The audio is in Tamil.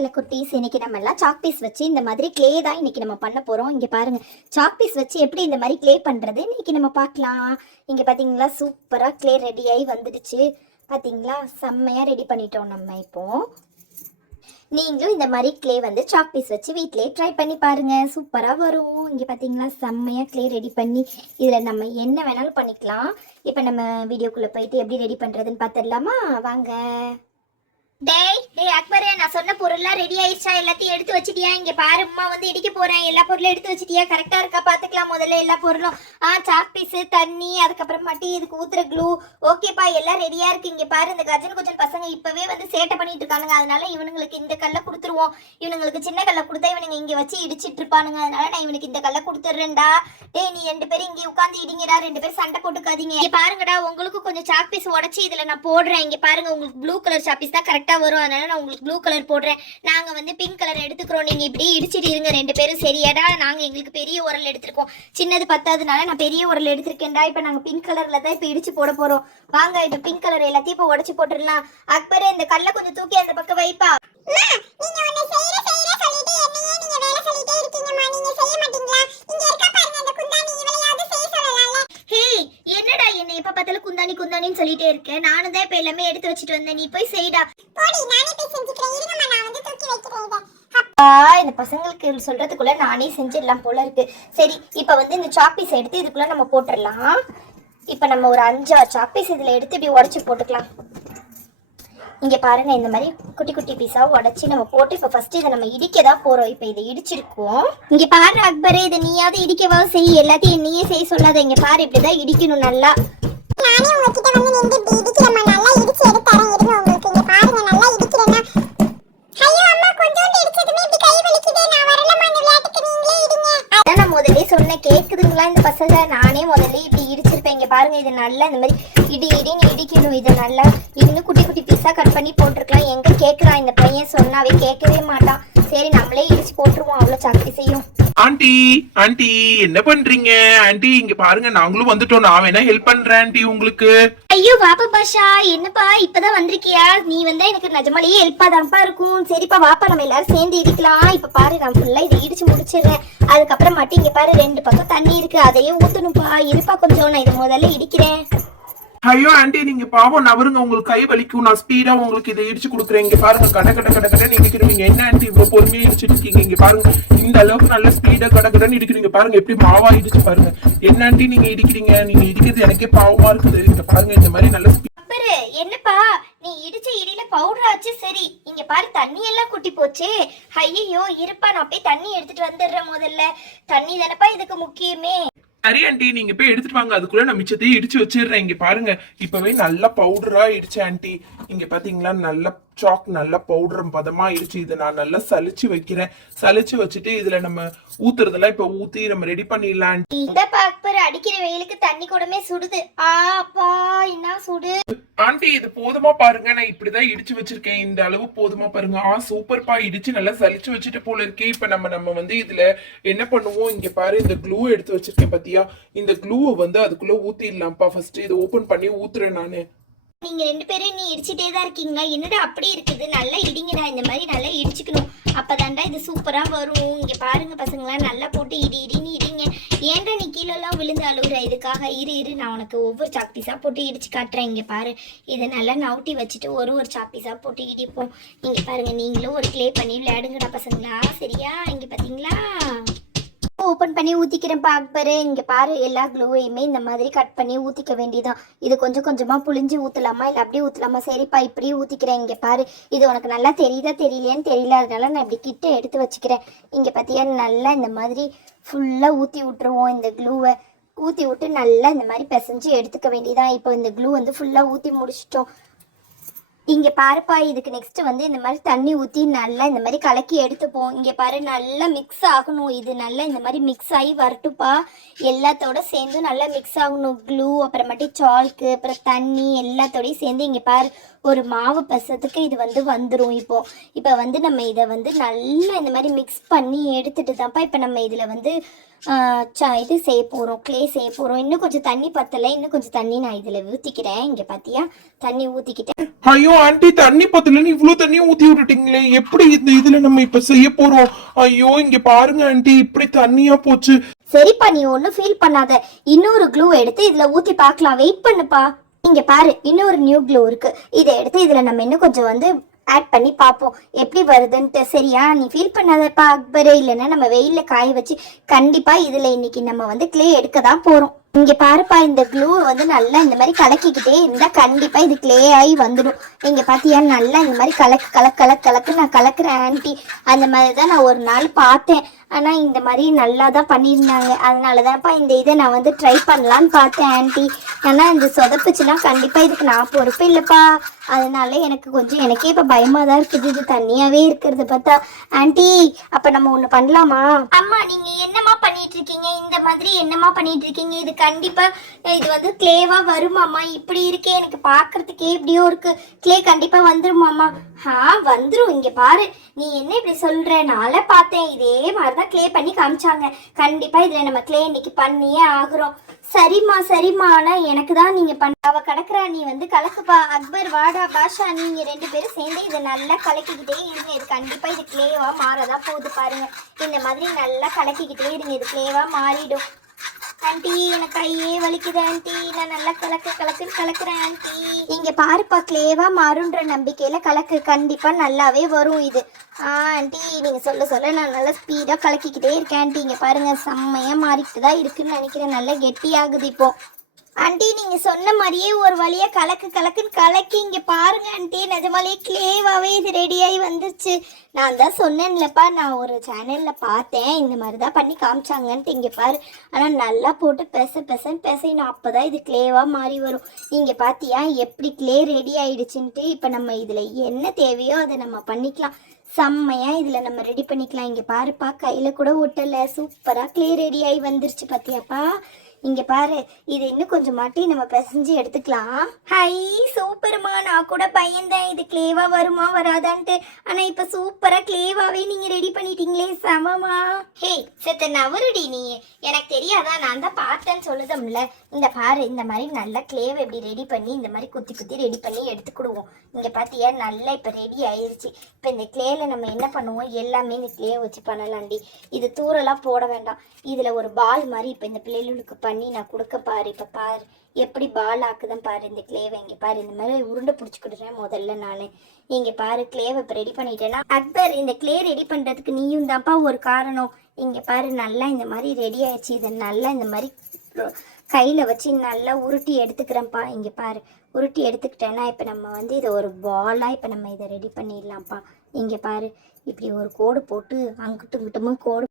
இல்ல குட்டீஸ், இன்னைக்கு நம்ம எல்லாம் சாக் பீஸ் வச்சு இந்த மாதிரி க்ளே தான் இன்னைக்கு நம்ம பண்ண போறோம். இங்க பாருங்க, சாக் பீஸ் வச்சு எப்படி இந்த மாதிரி க்ளே பண்றது இன்னைக்கு நம்ம பார்க்கலாம். இங்க பாத்தீங்களா, சூப்பரா க்ளே ரெடி ஆகி வந்துடுச்சு. பாத்தீங்களா, செம்மையா ரெடி பண்ணிட்டோம் நம்ம. இப்போ நீங்களும் இந்த மாதிரி க்ளே வந்து சாக் பீஸ் வச்சு வீட்டிலே ட்ரை பண்ணி பாருங்க, சூப்பரா வரும். இங்க பாத்தீங்களா, செம்மையா க்ளே ரெடி பண்ணி இதுல நம்ம என்ன வேணாலும் பண்ணிக்கலாம். இப்போ நம்ம வீடியோக்குள்ள போயிட்டு எப்படி ரெடி பண்றதுன்னு பார்த்துடலாமா? வாங்க. டேய் அக்பரே, நான் சொன்ன பொருள்லாம் ரெடி ஆயிடுச்சா? எல்லாத்தையும் எடுத்து வச்சிட்டியா? இங்க பாரு, அம்மா வந்து இடிக்க போறேன். எல்லா பொருளும் எடுத்து வச்சிட்டியா? கரெக்டா இருக்கா பாத்துக்கலாம் முதல்ல எல்லா பொருளும். சாக் பீஸ், தண்ணி, அதுக்கப்புறமாட்டி இதுக்கு ஊத்துற க்ளூ. ஓகேப்பா, எல்லாம் ரெடியா இருக்கு. இங்க பாரு, இந்த கஜன் குஜன் பசங்க இப்பவே வந்து சேட்டை பண்ணிட்டு இருக்கானுங்க. அதனால இவனுங்களுக்கு இந்த கல்லை கொடுத்துருவோம். இவனுங்களுக்கு சின்ன கல்லை கொடுத்தா இவனுங்க இங்க வச்சு இடிச்சிட்டு இருப்பானுங்க. அதனால நான் இவனுக்கு இந்த கல்லை கொடுத்துட்றேன்டா. டேய், நீ ரெண்டு பேரும் இங்க உட்காந்து இடிங்கடா, ரெண்டு பேரும் சண்டை போட்டுக்காதீங்க. இங்க பாருங்கடா, உங்களுக்கு கொஞ்சம் சாக் பீஸ் உடச்சி இதுல நான் போடுறேன். இங்க பாருங்க, உங்களுக்கு ப்ளூ கலர் சாக் பீஸ் தான் கரெக்டா வரும். அதனால நான் உங்களுக்கு ப்ளூ கலர் போடுறேன். நாங்க வந்து பிங்க் கலர் எடுத்துக்கிறோம். நீங்க இப்படி இடிச்சிட்டு இருங்க ரெண்டு பேரும், சரியாடா? நாங்க எங்களுக்கு பெரிய உரல் எடுத்திருக்கோம், சின்னது பத்தாதனால நான் பெரிய உரல் எடுத்திருக்கேன்டா. இப்ப நாங்க பிங்க் கலர்ல தான் இப்ப இடிச்சு போட போறோம். வாங்க, இப்ப பிங்க் கலர் எல்லாத்தையும் இப்ப உடைச்சு போட்டுடலாம். அக்பரே, இந்த கல்லை கொஞ்சம் தூக்கி அந்த பக்கம் வைப்பா. என்னடா என்ன எப்ப பார்த்தாலும் குந்தாணி குந்தாணின்னு சொல்லிட்டே இருக்கேன். நானும் தான் இப்ப எல்லாமே எடுத்து வச்சுட்டு வந்தேன். நீ போய் செய்டா. இந்த பசங்களுக்கு சொல்றதுக்குள்ள நானே செஞ்சிடலாம் போல இருக்கு. சரி, இப்ப வந்து இந்த சாப்பீஸ் எடுத்து இதுக்குள்ள நம்ம போட்டுடலாம். இப்ப நம்ம ஒரு 5-6 சாப்பீஸ் இதுல எடுத்து இப்படி உடைச்சு போட்டுக்கலாம். இங்க பாருங்க, இந்த மாதிரி குட்டி குட்டி பீஸா உடைச்சு நம்ம போட்டு இப்ப ஃபர்ஸ்ட் இதை நம்ம இடிக்கதான் போறோம். இப்ப இதை இடிச்சிருக்கோம். இங்க பாரு அக்பரே, இதை நீயாவது இடிக்கவா செய், எல்லாத்தையும் நீயே செய்ய சொல்லாத. இங்க பாரு, இப்படிதான் இடிக்கணும் நல்லா. நானே உங்ககிட்ட வந்து நின்று இப்படி இடிக்கிறேன், நல்லா இடிச்சு எடுத்துறேன். இருங்க, உங்களுக்கு இங்க பாருங்க, நல்லா இடிக்கிறேன்னா. ஐயோ அம்மா, கொஞ்சோண்டு இடிச்சதுமே இப்படி கை வலிக்குதே. நான் வரலமா இந்த விளையாட்டுக்கு, நீங்களே இடிங்க. அதான் நான் முதல்ல சொன்னேன், கேக்குதுங்களா இந்த பசங்க? நானே முதல்ல இப்படி இடிச்சிருப்பேன். இங்க பாருங்க, இது நல்லா இந்த மாதிரி இடின்னு இடிக்கணும். இது நல்லா இன்னும் குட்டி குட்டி பீஸா கட் பண்ணி போட்டுருக்கலாம். எங்க கேக்குறான் இந்த பையன், சொன்னாவே கேட்கவே மாட்டான். சரி, நம்மளே இடிச்சு போட்டுருவோம், அவ்வளவு சாக்ரி செய்யும். ஆண்டி ஆண்டி என்ன பண்றீங்க? ஆண்டி இங்க பாருங்க, நாங்களும் வந்துட்டோம். நான் வேணா ஹெல்ப் பண்றேன் ஆண்டி உங்களுக்கு. ஐயோ வாப்பா பாஷா, என்னப்பா இப்பதான் வந்திருக்கியா? நீ வந்தா எனக்கு நிஜமாலேயே ஹெல்ப்பா தான்ப்பா இருக்கும். சரிப்பா வாப்பா, நம்ம எல்லாரும் சேர்ந்து இடிக்கலாம். இப்ப பாரு, நான் ஃபுல்லா இதை இடிச்சு முடிச்சிடுறேன். அதுக்கப்புறம் மட்டும் இங்க பாரு, 2 பக்கம் தண்ணி இருக்கு, அதையே ஊத்தணும்ப்பா. இருப்பா கொஞ்சம், நான் இதை முதல்ல இடிக்கிறேன். ஐயோ ஆண்டி, நீங்க பாவம் நவருங்க, உங்களுக்கு கை வலிக்கும். நான் ஸ்பீடா உங்களுக்கு இதை இடிச்சு கொடுக்குறேன். இங்க பாருங்க, கடை இடிக்கிறீங்க. என்ன ஆண்டி இவ்வளவு பொறுமையா இடிச்சிட்டு இருக்கீங்க? இங்க பாருங்க, இந்த அளவுக்கு நல்ல ஸ்பீடா கடன்னு இடிக்கிறீங்க. பாருங்க எப்படி மாவா இடிச்சு பாருங்க. என்ன ஆண்டி நீங்க இடிக்கிறீங்க? நீங்க இடிக்கிறது எனக்கே பாவமா இருக்குது. இங்க பாருங்க, இந்த மாதிரி நல்ல என்னப்பா நீ இடிச்ச இடியில பவுடர் ஆச்சு. சரி, இங்க பாரு, தண்ணி எல்லாம் குட்டி போச்சு. ஐயோ இருப்பா, நான் போய் தண்ணி எடுத்துட்டு வந்துடுறேன். முதல்ல தண்ணி தானப்பா இதுக்கு முக்கியமே. சரி ஆண்டி, நீங்க போய் எடுத்துட்டு வாங்க. அதுக்குள்ள நான் மிச்சத்தையும் இடிச்சு வச்சிடுறேன். இங்க பாருங்க, இப்பவே நல்லா பவுடரா இடிச்சு ஆண்டி. இங்க பாத்தீங்களா, நல்ல சாக் நல்ல பவுடர் பதமா இடிச்சு இதை நான் நல்லா சலிச்சு வைக்கிறேன். சலிச்சு வச்சுட்டு இதுல நம்ம ஊத்துறதெல்லாம் இப்ப ஊத்தி நம்ம ரெடி பண்ணிடலாம். இந்த பாக்பர் அடிக்கிற வெயிலுக்கு தண்ணி கூடமே சுடுது. அப்பா என்ன சுடு. ஆண்டி இது போதுமா பாருங்க, நான் இப்படிதான் இடிச்சு வச்சிருக்கேன். இந்த அளவு போதுமா பாருங்க. சூப்பர்ப்பா, இடிச்சு நல்லா சலிச்சு வச்சுட்டு போல இருக்கே. இப்ப நம்ம வந்து இதுல என்ன பண்ணுவோம்? இங்க பாரு, இந்த க்ளூ எடுத்து வச்சிருக்கேன் பாத்தியா? இந்த க்ளூவை வந்து அதுக்குள்ள ஊத்திடலாம்ப்பா. ஃபர்ஸ்ட் இதை ஓபன் பண்ணி ஊத்துறேன் நானு. நீங்க 2 பேரும் நீ இடிச்சிட்டே தான் இருக்கீங்களா? என்னடா அப்படி இருக்குது? நல்லா இடிங்கடா, இந்த மாதிரி நல்லா இடிச்சுக்கணும். அப்பதான்டா இது சூப்பரா வரும். இங்க பாருங்க பசங்களா, நல்லா போட்டு இடின்னு இடிங்க. ஏன்டா நீ கீழெல்லாம் விழுந்து அழுகுற? இதுக்காக இரு நான் உனக்கு ஒவ்வொரு சாப்பீஸா போட்டு இடிச்சு காட்டுறேன். இங்க பாரு, இதை நல்லா நவுட்டி வச்சுட்டு ஒரு சாப்பீஸா போட்டு இடிப்போம். இங்க பாருங்க, நீங்களும் ஒரு க்ளே பண்ணி விளையாடுங்கடா பசங்களா, சரியா? இங்க பாத்தீங்களா, ஓப்பன் பண்ணி ஊத்திக்கிறேன் பாக்பரு. இங்க பாரு, எல்லா க்ளூவையுமே இந்த மாதிரி கட் பண்ணி ஊத்திக்க வேண்டியதான். இது கொஞ்சம் கொஞ்சமா புளிஞ்சு ஊத்தலாமா இல்ல அப்படியே ஊத்தலாமா? சரிப்பா, இப்படியே ஊத்திக்கிறேன். இங்க பாரு, இது உனக்கு நல்லா தெரியுதா தெரியலையான்னு தெரியல, அதனால நான் இப்படி கிட்ட எடுத்து வச்சுக்கிறேன். இங்க பாத்தியா, நல்லா இந்த மாதிரி ஃபுல்லா ஊத்தி விட்டுருவோம். இந்த க்ளூவை ஊத்தி விட்டு நல்லா இந்த மாதிரி பிசைஞ்சு எடுத்துக்க வேண்டியதான். இப்போ இந்த க்ளூ வந்து ஃபுல்லா ஊத்தி முடிச்சிட்டோம். இங்க பாருப்பா, இதுக்கு நெக்ஸ்ட் வந்து இந்த மாதிரி தண்ணி ஊற்றி நல்லா இந்த மாதிரி கலக்கி எடுத்துப்போம். இங்க பாரு, நல்லா மிக்ஸ் ஆகணும். இது நல்லா இந்த மாதிரி மிக்ஸ் ஆகி வரட்டுப்பா. எல்லாத்தோட சேர்ந்து நல்லா மிக்ஸ் ஆகணும். க்ளூ, அப்புறமேட்டு சால்க்கு, அப்புறம் தண்ணி எல்லாத்தோடையும் சேர்ந்து இங்க பாரு, ஒரு மாவு பசத்துக்கு இது வந்து வந்துடும். இப்போ வந்து நம்ம இதை வந்து நல்லா இந்த மாதிரி மிக்ஸ் பண்ணி எடுத்துட்டு தான்ப்பா இப்போ நம்ம இதில் வந்து இது செய்ய போகிறோம், க்ளே செய்ய போகிறோம். இன்னும் கொஞ்சம் தண்ணி பத்தலை, இன்னும் கொஞ்சம் தண்ணி நான் இதில் ஊற்றிக்கிறேன். இங்கே பார்த்தியா, தண்ணி ஊற்றிக்கிட்டேன். ஐயோ ஆண்டி, தண்ணி பத்தலன்னு இவ்வளவு தண்ணியும் ஊத்தி விட்டுட்டீங்களே, எப்படி இதுல நம்ம இப்ப செய்ய போறோம்? ஐயோ இங்க பாருங்க ஆண்டி, இப்படி தண்ணியா போச்சு. சரிப்பா, நீ ஒன்றும் ஃபீல் பண்ணாத. இன்னொரு க்ளூ எடுத்து இதில் ஊற்றி பார்க்கலாம், வெயிட் பண்ணுப்பா. இங்கே பாரு, இன்னொரு நியூ க்ளூ இருக்குது. இதை எடுத்து இதில் நம்ம இன்னும் கொஞ்சம் ஆட் பண்ணி பார்ப்போம் எப்படி வருதுன்ட்டு. சரியா, நீ ஃபீல் பண்ணாதப்பா அக்பரே. இல்லைன்னா நம்ம வெயிலில் காய வச்சு கண்டிப்பாக இதில் இன்னைக்கு நம்ம க்ளே எடுக்க தான் போகிறோம். இங்கே பாருப்பா, இந்த க்ளூ நல்லா இந்த மாதிரி கலக்கிக்கிட்டே இருந்தால் கண்டிப்பாக இது க்ளே ஆகி வந்துடும். இங்கே பார்த்தியா, நல்லா இந்த மாதிரி கலக்கு நான் கலக்குறேன் ஆண்டி. அந்த மாதிரி தான் நான் ஒரு நாள் பார்த்தேன். ஆனால் இந்த மாதிரி நல்லா தான் பண்ணியிருந்தாங்க. அதனால தான்ப்பா இந்த இதை நான் ட்ரை பண்ணலான்னு பார்த்தேன் ஆண்டி. ஆனால் இந்த சொதப்புச்சுன்னா கண்டிப்பாக இதுக்கு நான் பொறுப்பு இல்லைப்பா. அதனால எனக்கே இப்போ பயமாக தான் இருக்குது, இது தண்ணியாகவே இருக்கிறது பார்த்தா. ஆண்டி, அப்போ நம்ம ஒன்று பண்ணலாமா? அம்மா, நீங்கள் என்னம்மா பண்ணிட்டு இருக்கீங்க? இந்த மாதிரி என்னம்மா பண்ணிட்டு இருக்கீங்க? இது கண்டிப்பாக இது க்ளேவாக வருமாம்மா? இப்படி இருக்கே, எனக்கு பார்க்கறதுக்கே எப்படியோ இருக்கு. க்ளே கண்டிப்பாக வந்துருமாம்மா? வந்துடும். இங்கே பாரு, நீ என்ன இப்படி சொல்கிற? நாளை பார்த்தேன், இதே மாதிரி தான் க்ளே பண்ணி காமிச்சாங்க. கண்டிப்பாக இதில் நம்ம க்ளே இன்னைக்கு பண்ணியே ஆகுறோம். சரிம்மா. ஆனால் எனக்கு தான் நீங்கள் அவ கிடக்குறா. நீ கலக்குப்பா. அக்பர், வாடா, பாஷா, நீங்கள் 2 பேரும் சேர்ந்து இதை நல்லா கலக்கிக்கிட்டே இருங்க. இது கண்டிப்பாக இது க்ளேவாக மாறதான் போகுது பாருங்க. இந்த மாதிரி நல்லா கலக்கிக்கிட்டே இருங்க, இது க்ளேவாக மாறிடும். ஆண்டி, எனக்கு கையே வலிக்குது ஆண்டி. நான் நல்லா கலக்குறேன் ஆண்டி. இங்க பாருப்பா, க்ளேவா மாறுன்ற நம்பிக்கையில கலக்கு, கண்டிப்பா நல்லாவே வரும் இது. ஆண்டி, நீங்க சொல்ல நான் நல்லா ஸ்பீடா கலக்கிக்கிட்டே இருக்கேன் ஆண்டி. இங்க பாருங்க, செம்மையா மாறிக்கிட்டு தான் இருக்குன்னு நினைக்கிறேன். நல்லா கெட்டியாகுது இப்போ. ஆண்டி, நீங்க சொன்ன மாதிரியே ஒரு வழியா கலக்குன்னு கலக்கி இங்க பாருங்க ஆண்டி, நிஜமாலேயே க்ளேவாவே இது ரெடியாகி வந்துருச்சு. நான் தான் சொன்னேன்லப்பா, நான் ஒரு சேனல்ல பார்த்தேன், இந்த மாதிரி தான் பண்ணி காமிச்சாங்கன்ட்டு. இங்க பாரு, ஆனா நல்லா போட்டு பெசையணும், அப்பதான் இது க்ளேவா மாறி வரும். இங்க பாத்தியா எப்படி க்ளே ரெடி ஆயிடுச்சுன்ட்டு. இப்ப நம்ம இதுல என்ன தேவையோ அதை நம்ம பண்ணிக்கலாம். செம்மையா இதுல நம்ம ரெடி பண்ணிக்கலாம். இங்க பாருப்பா, கையில கூட ஒட்டல, சூப்பரா க்ளே ரெடி ஆகி வந்துருச்சு பாத்தியாப்பா. இங்க பாரு, இது இன்னும் கொஞ்சம் மாட்டி நம்ம பிசைஞ்சு எடுத்துக்கலாம். ஹை, சூப்பர்மா. நான் கூட பயந்தேன் இது க்ளேவா வருமா வராதான்ட்டு. ஆனா இப்ப சூப்பரா க்ளேவாவே நீங்க ரெடி பண்ணிட்டீங்களே, சமமா. ஹே, செத்த நவருடி நீ, எனக்கு தெரியாதா? நான் தான் பார்த்தேன்னு சொல்லுதம்ல. இந்த பாரு, இந்த மாதிரி நல்லா க்ளேவை எப்படி ரெடி பண்ணி இந்த மாதிரி குத்தி ரெடி பண்ணி எடுத்துக்கிடுவோம். இங்க பாத்தியா, நல்லா இப்ப ரெடி ஆயிடுச்சு. இப்ப இந்த க்ளேல நம்ம என்ன பண்ணுவோம், எல்லாமே இந்த க்ளே வச்சு பண்ணலாண்டி. இது தூரெல்லாம் போட வேண்டாம். இதுல ஒரு பால் மாதிரி இப்ப இந்த பிள்ளைகளுக்கு பண்ணி நான் கொடுக்க பாரு. இப்ப பாரு எப்படி பால் ஆக்குதான் பாரு இந்த க்ளேவை. இங்க பாரு, இந்த மாதிரி உருண்டை பிடிச்சிக்கிடுறேன் முதல்ல நானு. இங்க பாரு, க்ளேவை இப்ப ரெடி பண்ணிட்டேன்னா. அக்பர், இந்த க்ளே ரெடி பண்றதுக்கு நீயும் தான்ப்பா ஒரு காரணம். இங்க பாரு, நல்லா இந்த மாதிரி ரெடி ஆயிடுச்சு. இதை நல்லா இந்த மாதிரி கையில வச்சு நல்லா உருட்டி எடுத்துக்கிறேன்ப்பா. இங்க பாரு, உருட்டி எடுத்துக்கிட்டேன்னா இப்ப நம்ம இதை ஒரு பாலா இப்ப நம்ம இதை ரெடி பண்ணிடலாம்ப்பா. இங்க பாரு, இப்படி ஒரு கோடு போட்டு அங்கிட்டும் இங்கிட்டமும் கோடு